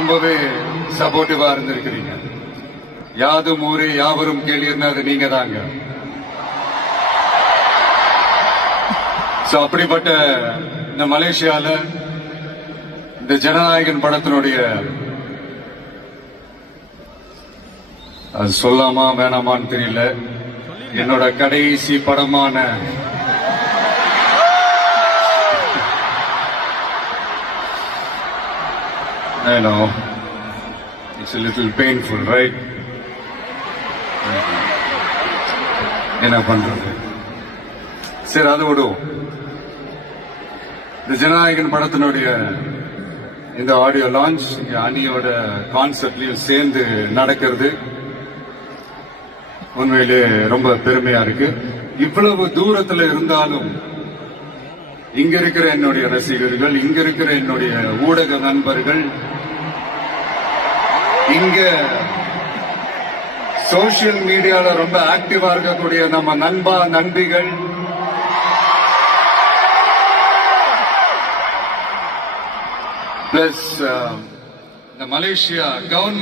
ரொம்பவே சப்போர்ட்டிவா இருந்திருக்கிறீங்க. யாதும் ஊரே யாவரும் கேள்வின்னா அது நீங்க தாங்க. அப்படிப்பட்ட இந்த மலேசியால இந்த ஜனநாயகன் படத்தினுடைய அது சொல்லாமா வேணாமான்னு தெரியல, என்னோட கடைசி படமான I know it's a little painful, right? என்ன பண்றது, சரி அதை விடுவோம். இந்த ஜனநாயகன் படத்தினுடைய இந்த ஆடியோ லான்ச் அணியோட கான்செப்ட்லயும் சேர்ந்து நடக்கிறது உண்மையிலே ரொம்ப பெருமையா இருக்கு. இவ்வளவு தூரத்துல இருந்தாலும் இங்க இருக்கிற என்னுடைய ரசிகர்கள், இங்க இருக்கிற என்னுடைய ஊடக நண்பர்கள், இங்க சோசியல் மீடியால ரொம்ப ஆக்டிவா இருக்கக்கூடிய நம்ம நண்பா நண்பிகள், பிளஸ் இந்த மலேசியா கவர்மெண்ட்